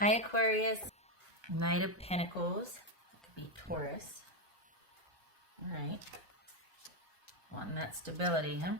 Hi, Aquarius. Knight of Pentacles. That could be Taurus. All right. Wanting that stability, huh?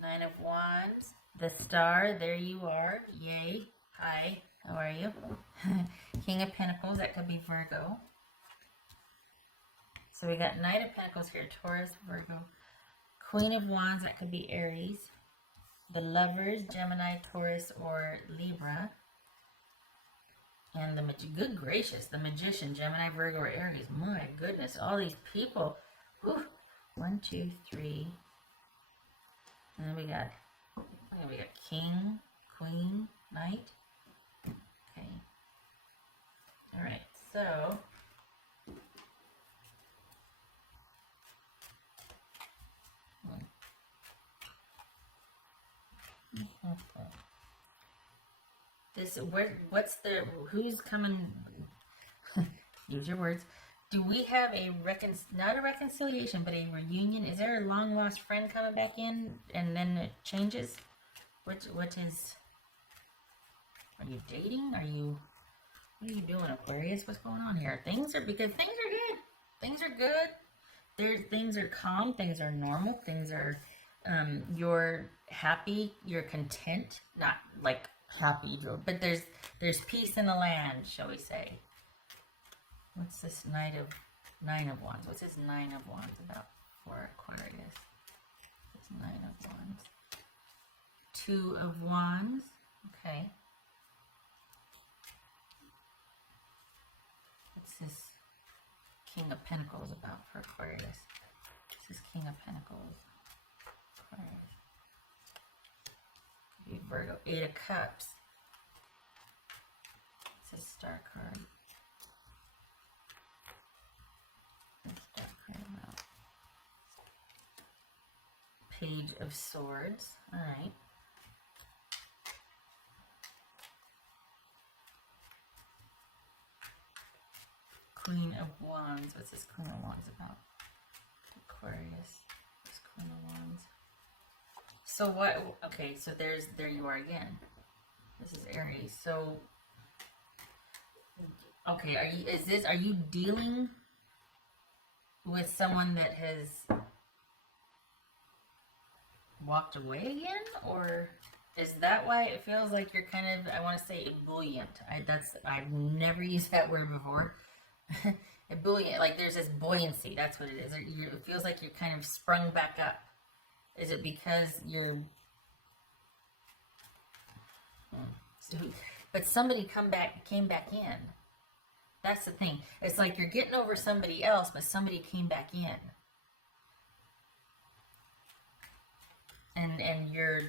Nine of Wands. The Star. There you are. Yay. Hi. How are you? King of Pentacles. That could be Virgo. So we got Knight of Pentacles here. Taurus, Virgo. Queen of Wands. That could be Aries. The Lovers. Gemini, Taurus, or Libra. And the good gracious, the Magician, Gemini, Virgo, or Aries. My goodness, all these people. Whew. 1, 2, 3. And then we got King, Queen, Knight. Okay. All right. So who's coming? Use your words. Do we have not a reconciliation, but a reunion? Is there a long lost friend coming back in and then it changes? What is, are you dating? What are you doing, Aquarius? What's going on here? Things are good. Things are good. Things are calm. Things are normal. Things are, you're happy. You're content. Not like happy, but there's peace in the land, shall we say. What's this Nine of Wands? What's this Nine of Wands about for Aquarius? This Nine of Wands. Two of Wands. Okay. What's this King of Pentacles about for Aquarius? This is King of Pentacles. Aquarius. Virgo. Eight of Cups. It's a Star card. Page of Swords. All right. Queen of Wands. What's this Queen of Wands about? Aquarius. This Queen of Wands. So what? Okay, so there you are again. This is Aries. So okay, are you dealing with someone that has walked away again, or is that why it feels like you're kind of, I want to say, ebullient? I've never used that word before. Ebullient, like there's this buoyancy. That's what it is. It feels like you're kind of sprung back up. Is it because you're? But somebody came back in. That's the thing. It's like you're getting over somebody else, but somebody came back in. And you're,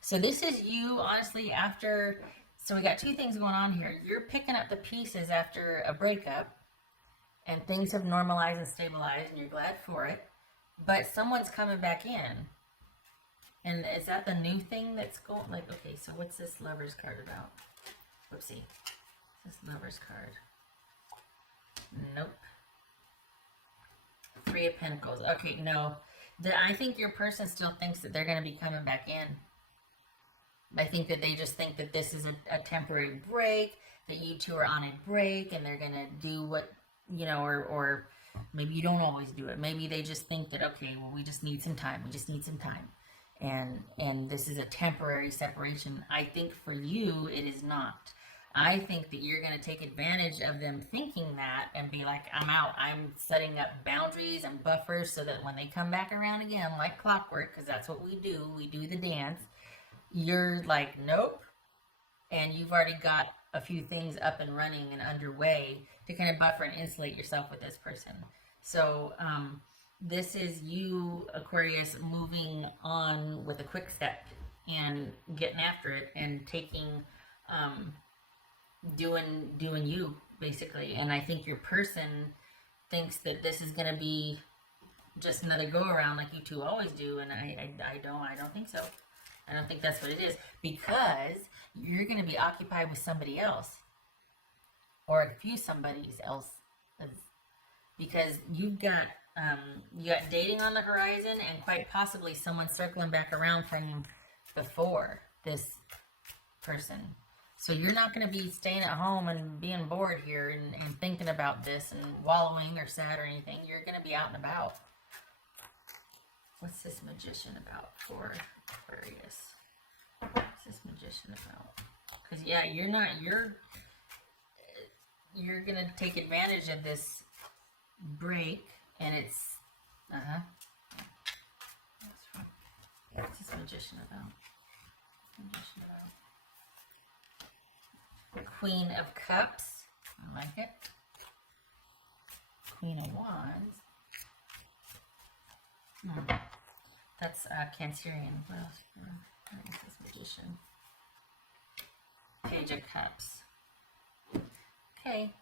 so this is you, honestly, after, so we got two things going on here. You're picking up the pieces after a breakup, and things have normalized and stabilized, and you're glad for it, but someone's coming back in. And is that the new thing that's going, like, okay, so what's this Lover's card about? Whoopsie. This Lover's card. Nope. Three of Pentacles. Okay, no. I think your person still thinks that they're going to be coming back in. I think that they just think that this is a temporary break, that you two are on a break, and they're going to do what, you know, or maybe you don't always do it. Maybe they just think that, okay, well, we just need some time. We just need some time. And this is a temporary separation. I think for you, it is not. I think that you're going to take advantage of them thinking that and be like, I'm out. I'm setting up boundaries and buffers so that when they come back around again, like clockwork, because that's what we do the dance, you're like, nope. And you've already got a few things up and running and underway to kind of buffer and insulate yourself with this person. So this is you, Aquarius, moving on with a quick step and getting after it and taking... doing you, basically. And I think your person thinks that this is going to be just another go around like you two always do, and I don't think so. I don't think that's what it is, because you're going to be occupied with somebody else, or a few somebodies else, because you got dating on the horizon, and quite possibly someone circling back around from before this person. So you're not going to be staying at home and being bored here and thinking about this and wallowing or sad or anything. You're going to be out and about. What's this Magician about for Aquarius? What's this Magician about? Because, yeah, you're going to take advantage of this break, and it's, what's this Magician about? Magician about? Queen of Cups. I like it. Queen of Wands. That's Cancerian. What else? Where is this Magician? Page of Cups. Okay.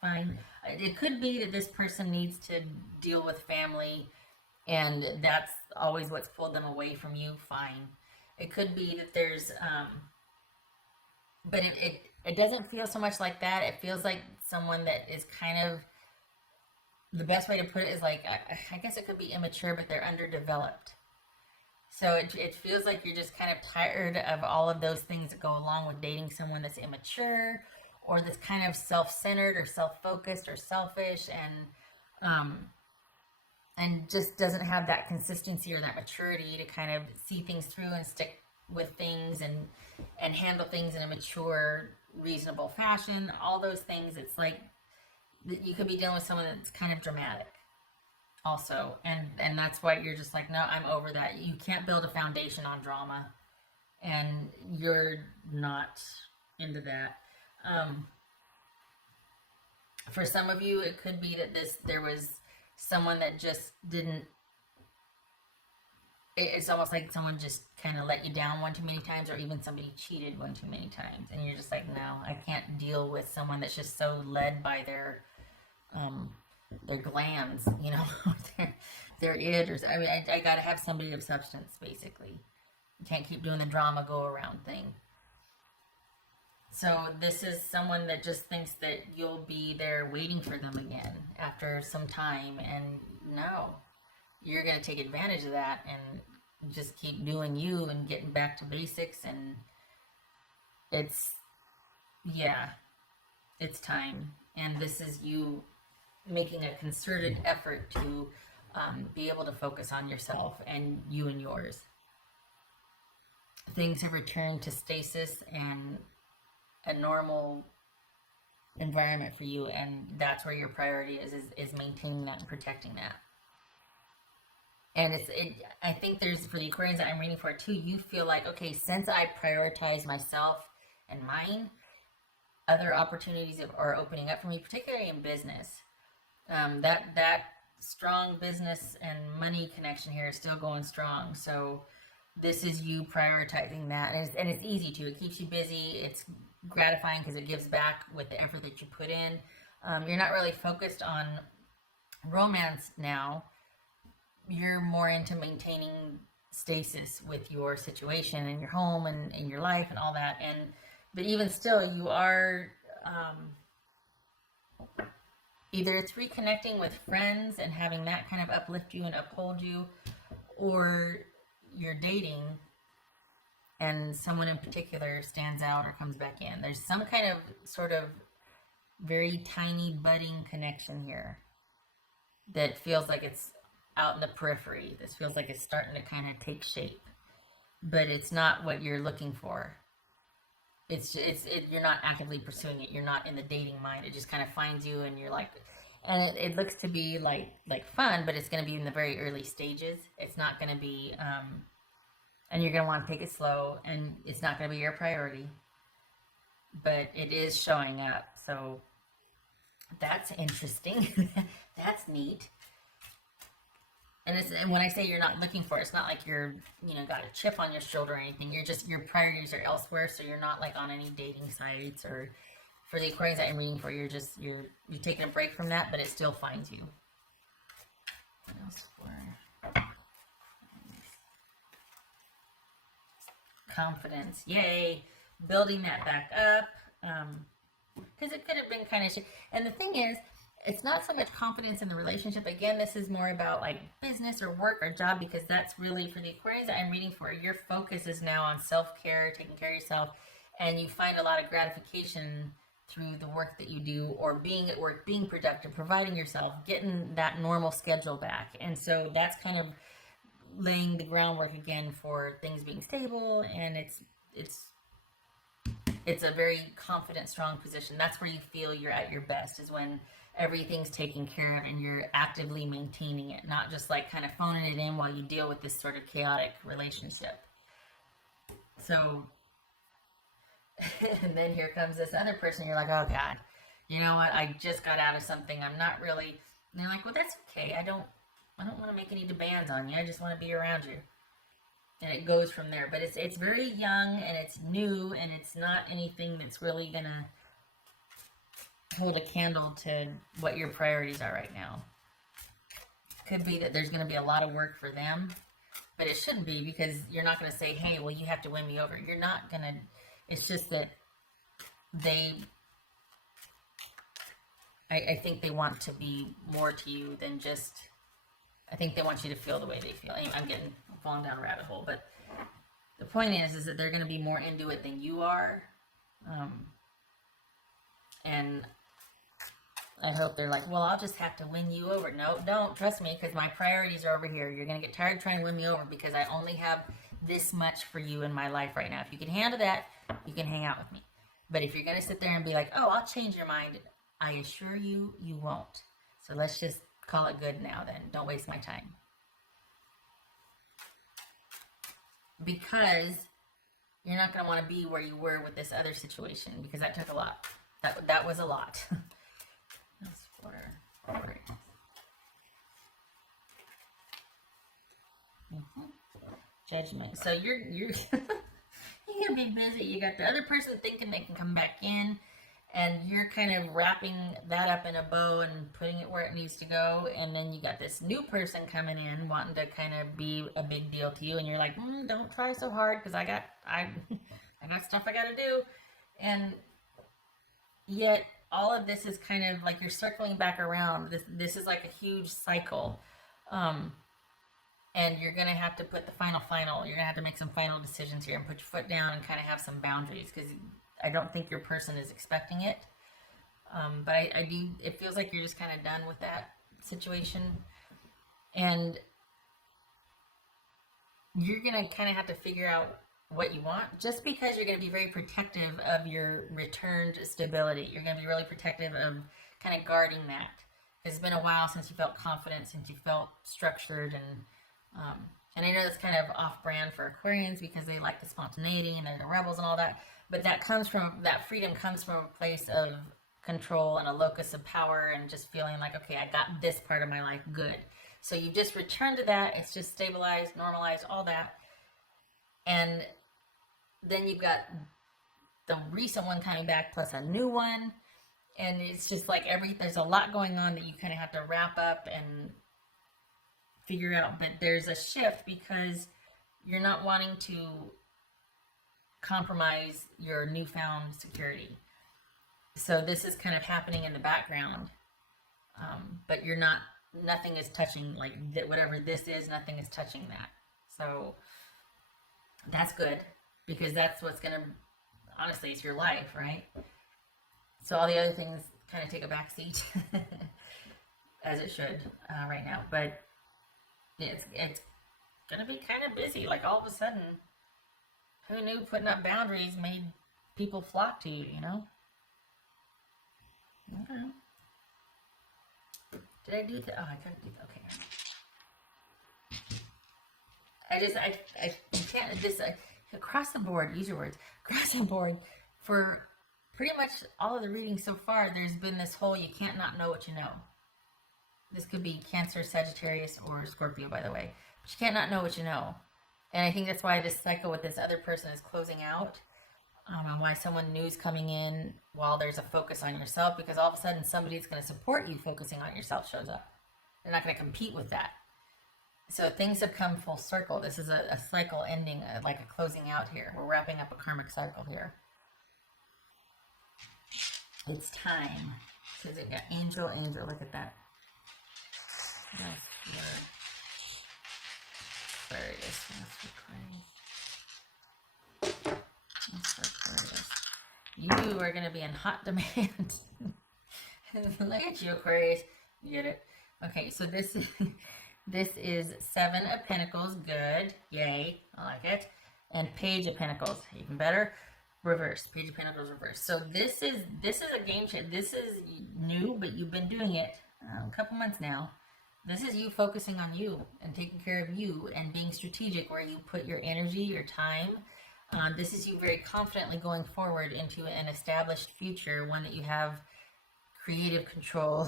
Fine. It could be that this person needs to deal with family, and that's always what's pulled them away from you. Fine. It could be that there's, but it doesn't feel so much like that. It feels like someone that is kind of, the best way to put it is like, I guess it could be immature, but they're underdeveloped. So it feels like you're just kind of tired of all of those things that go along with dating someone that's immature, or that's kind of self-centered or self-focused or selfish, and just doesn't have that consistency or that maturity to kind of see things through and stick with things and handle things in a mature, reasonable fashion. All those things, it's like you could be dealing with someone that's kind of dramatic also, and that's why you're just like, no, I'm over that. You can't build a foundation on drama, and you're not into that. For some of you, it could be that there was someone that just didn't, it's almost like someone just kind of let you down one too many times, or even somebody cheated one too many times, and you're just like, no, I can't deal with someone that's just so led by their glands, you know, their id, or I mean, I gotta have somebody of substance, basically. You can't keep doing the drama go around thing. So this is someone that just thinks that you'll be there waiting for them again after some time, and no, you're going to take advantage of that and just keep doing you and getting back to basics. And it's, yeah, it's time. And this is you making a concerted effort to be able to focus on yourself and you and yours. Things have returned to stasis and a normal environment for you, and that's where your priority is maintaining that and protecting that. And I think there's, for the Aquarians that I'm reading for too, you feel like, okay, since I prioritize myself and mine, other opportunities are opening up for me, particularly in business. That strong business and money connection here is still going strong. So this is you prioritizing that, and it's easy to. It keeps you busy. It's gratifying because it gives back with the effort that you put in. You're not really focused on romance now. You're more into maintaining stasis with your situation and your home and your life and all that. But even still, you are either it's reconnecting with friends and having that kind of uplift you and uphold you, or you're dating and someone in particular stands out or comes back in. There's some kind of sort of very tiny budding connection here that feels like it's out in the periphery. This feels like it's starting to kind of take shape, but it's not what you're looking for. You're not actively pursuing it. You're not in the dating mind. It just kind of finds you, and you're like, and it looks to be like fun, but it's going to be in the very early stages. It's not going to be, and you're going to want to take it slow, and it's not going to be your priority, but it is showing up. So that's interesting. That's neat. And when I say you're not looking for it, it's not like you're, got a chip on your shoulder or anything. Your priorities are elsewhere, so you're not like on any dating sites, or for the Aquarians that I'm reading for, you're taking a break from that, but it still finds you. What else for confidence? Yay! Building that back up, because it could have been kind of shit. And the thing is, it's not so much confidence in the relationship. Again, this is more about like business or work or job, because that's really, for the Aquarians that I'm reading for, your focus is now on self-care, taking care of yourself, and you find a lot of gratification through the work that you do, or being at work, being productive, providing yourself, getting that normal schedule back. And so that's kind of laying the groundwork again for things being stable, and it's a very confident, strong position. That's where you feel you're at your best, is when everything's taken care of and you're actively maintaining it, not just like kind of phoning it in while you deal with this sort of chaotic relationship. So, and then here comes this other person. You're like, oh God, you know what? I just got out of something. I'm not really. And they're like, well, that's okay. I don't want to make any demands on you. I just want to be around you. And it goes from there. But it's very young, and it's new, and it's not anything that's really gonna hold a candle to what your priorities are right now. Could be that there's gonna be a lot of work for them, but it shouldn't be, because you're not gonna say, hey, well, you have to win me over. You're not gonna. It's just that I think they want to be more to you than just. I think they want you to feel the way they feel. Anyway, I'm falling down a rabbit hole, but the point is that they're going to be more into it than you are, and I hope they're like, well, I'll just have to win you over. No, don't. Trust me, because my priorities are over here. You're going to get tired trying to win me over, because I only have this much for you in my life right now. If you can handle that, you can hang out with me. But if you're going to sit there and be like, oh, I'll change your mind, I assure you, you won't. So let's just call it good now then. Don't waste my time. Because you're not going to want to be where you were with this other situation, because that took a lot. That was a lot. That's for Judgment. So you're you're gonna be busy. You got the other person thinking they can come back in, and you're kind of wrapping that up in a bow and putting it where it needs to go. And then you got this new person coming in wanting to kind of be a big deal to you, and you're like, don't try so hard, because I got stuff I got to do. And yet all of this is kind of like you're circling back around. This is like a huge cycle. And you're going to have to put the final. You're going to have to make some final decisions here and put your foot down and kind of have some boundaries, because I don't think your person is expecting it. But I do, it feels like you're just kind of done with that situation. And you're going to kind of have to figure out what you want, just because you're going to be very protective of your returned stability. You're going to be really protective of kind of guarding that. It's been a while since you felt confident, since you felt structured, and I know that's kind of off-brand for Aquarians, because they like the spontaneity and they're the rebels and all that. But that freedom comes from a place of control and a locus of power, and just feeling like, okay, I got this part of my life good. So you just return to that. It's just stabilized, normalized, all that. And then you've got the recent one coming back plus a new one. And it's just like there's a lot going on that you kind of have to wrap up and figure out. But there's a shift, because you're not wanting to compromise your newfound security. So this is kind of happening in the background. But nothing is touching, like whatever this is, nothing is touching that. So that's good, because that's what's going to, honestly, it's your life, right? So all the other things kind of take a back seat, as it should right now. But it's going to be kind of busy. Like all of a sudden, who knew putting up boundaries made people flock to you, you know? Okay. Did I do that? Oh, I couldn't do that. Okay. I can't, across the board, use your words, across the board, for pretty much all of the readings so far, there's been this whole, you can't not know what you know. This could be Cancer, Sagittarius, or Scorpio, by the way. But you can't not know what you know. And I think that's why this cycle with this other person is closing out. And why someone new is coming in while there's a focus on yourself, because all of a sudden somebody that's going to support you focusing on yourself shows up. They're not going to compete with that. So things have come full circle. This is a cycle ending, like a closing out here. We're wrapping up a karmic cycle here. It's time. So they've got angel, look at that. Aquarius. You are going to be in hot demand. Look at you, Aquarius. You get it? Okay, so this is Seven of Pentacles. Good. Yay. I like it. And Page of Pentacles. Even better. Reverse. Page of Pentacles reverse. So this is a game changer. This is new, but you've been doing it a couple months now. This is you focusing on you and taking care of you and being strategic where you put your energy, your time. This is you very confidently going forward into an established future, one that you have creative control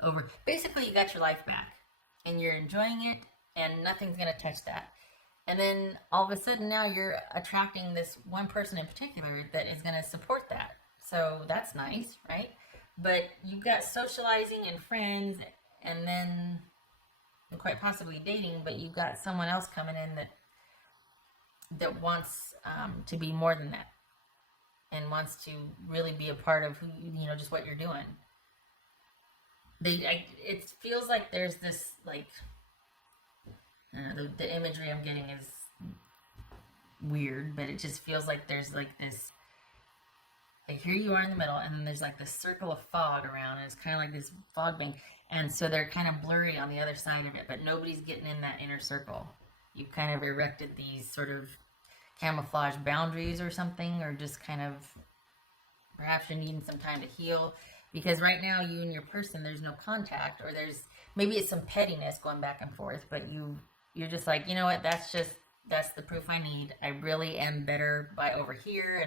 over. Basically, you got your life back and you're enjoying it and nothing's going to touch that. And then all of a sudden now you're attracting this one person in particular that is going to support that. So that's nice, right? But you've got socializing and friends and then quite possibly dating, but you've got someone else coming in that wants to be more than that and wants to really be a part of who, just what you're doing. It feels like there's this, like, the imagery I'm getting is weird, but it just feels like there's like this, like here you are in the middle and then there's like this circle of fog around and it's kind of like this fog bank, and so they're kind of blurry on the other side of it, but nobody's getting in that inner circle. You've kind of erected these sort of camouflage boundaries or something, or just kind of perhaps you're needing some time to heal, because right now you and your person, there's no contact, or there's maybe it's some pettiness going back and forth, but you're just like, you know what, that's the proof I need. I really am better by over here,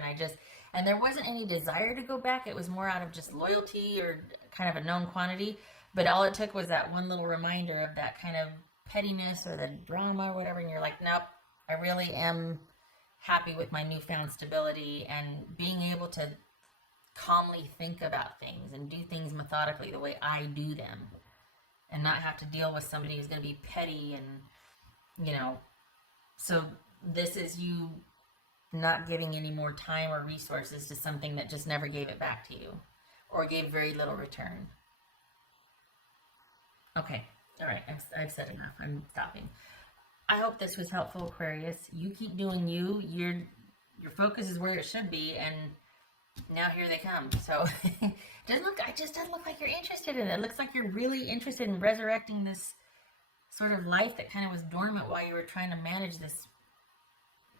and there wasn't any desire to go back. It was more out of just loyalty or kind of a known quantity, but all it took was that one little reminder of that kind of pettiness or the drama or whatever, and you're like, nope, I really am happy with my newfound stability and being able to calmly think about things and do things methodically the way I do them, and not have to deal with somebody who's going to be petty and, so this is you not giving any more time or resources to something that just never gave it back to you or gave very little return. Okay. All right. I've said enough. I'm stopping. I hope this was helpful, Aquarius. You keep doing you. Your focus is where it should be, and now here they come. So it just doesn't look like you're interested in it. It looks like you're really interested in resurrecting this sort of life that kind of was dormant while you were trying to manage this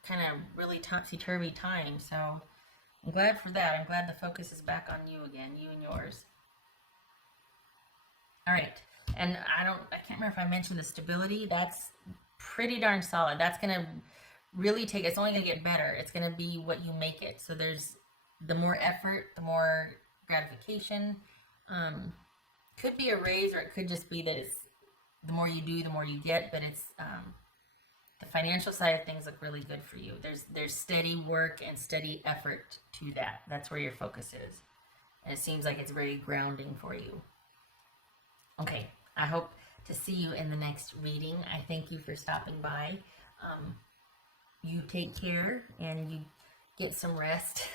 kind of really topsy-turvy time. So I'm glad for that. I'm glad the focus is back on you again, you and yours. All right. And I can't remember if I mentioned the stability. That's pretty darn solid. That's going to really it's only going to get better. It's going to be what you make it. So there's the more effort, the more gratification. Could be a raise, or it could just be that it's the more you do, the more you get, but it's the financial side of things look really good for you. There's steady work and steady effort to that. That's where your focus is. And it seems like it's very grounding for you. Okay, I hope to see you in the next reading. I thank you for stopping by. You take care and you get some rest.